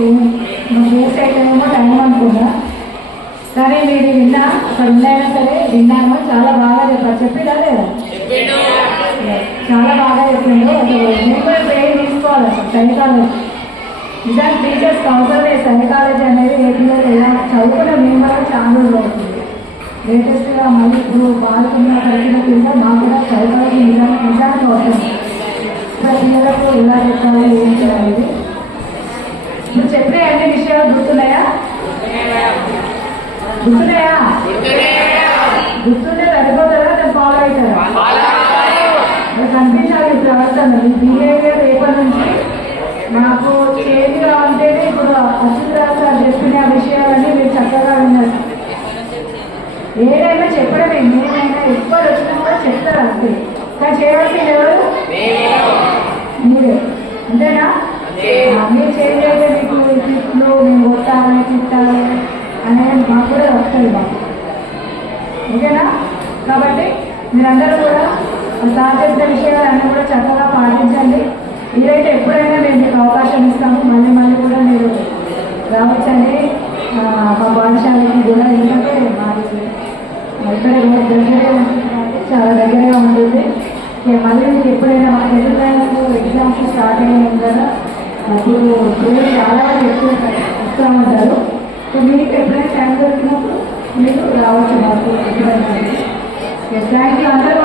Waste అయితేనేమో time అనుకున్నా, కానీ మీరు విన్నా అక్కడ ఉన్నాయినా సరే విన్నాను. చాలా బాగా చెప్పారు. చెప్పిదా లేదా? చాలా బాగా చెప్పిండు. అసలు నేను కూడా ట్రైన్ తీసుకోవాలి. అసలు సైకాలజీ నిజానికి టీచర్స్కి అవసరం లేదు. సైకాలజీ అనేది ఏపీలో ఎలా చదువుకున్న మేము వల్ల చాలా రోజులు అవుతుంది. లేటెస్ట్గా మళ్ళీ ఇప్పుడు బాగున్న కరికులం కింద మాకు కూడా సైకాలజీ నిజానికి అవసరం. పిల్లలకు ఎలా చెప్పాలి, ఏం చేయాలి. ఇప్పుడు చెప్పే అన్ని విషయాలు గుర్తున్నాయా? గుర్తున్నాయా? గుర్తుంటే సరిపోతారా? నేను ఫాలో అవుతారా? కనిపించాలి ప్రవర్తన. మీ బిహేవియర్ రేపటి నుంచి నాకు చేతిగా ఉంటేనే. ఇప్పుడు అచ్యుతరావు సార్ చెప్పిన విషయాలన్నీ మీరు చక్కగా విన్నారు. ఏదైనా చెప్పడమే, నేనైనా ఎప్పుడు వచ్చినా కూడా చెప్తారు అంతే. కానీ చేయాల్సింది ఎవరు? మీరే. అంతేనా? మీరు చేయలేదే మీకు తిట్లు, నేను కొట్టాలి తిట్టాలి అనేది మాకు కూడా వస్తుంది మాకు. ఓకేనా? కాబట్టి మీరందరూ కూడా సార్ చెప్పిన విషయాలన్నీ కూడా చక్కగా పాటించండి. మీరైతే ఎప్పుడైనా మేము మీకు అవకాశం ఇస్తాము. మళ్ళీ మళ్ళీ కూడా మీరు రావచ్చండి మా పాఠశాలకి కూడా. ఎందుకంటే మాది ఇక్కడ దగ్గరే ఉంటుంది, చాలా దగ్గరగా ఉంటుంది. మళ్ళీ మీకు ఎప్పుడైనా మా తెలుగు ఎగ్జామ్స్ స్టార్ట్ అయినాయి కదా, అప్పుడు చాలా ఎక్కువ వస్తూ ఉంటారు. సో మీకు ఎప్పుడైనా టైం దొరికినప్పుడు మీరు రావచ్చు మాకు ఎప్పుడైనా. Thank you. అందరూ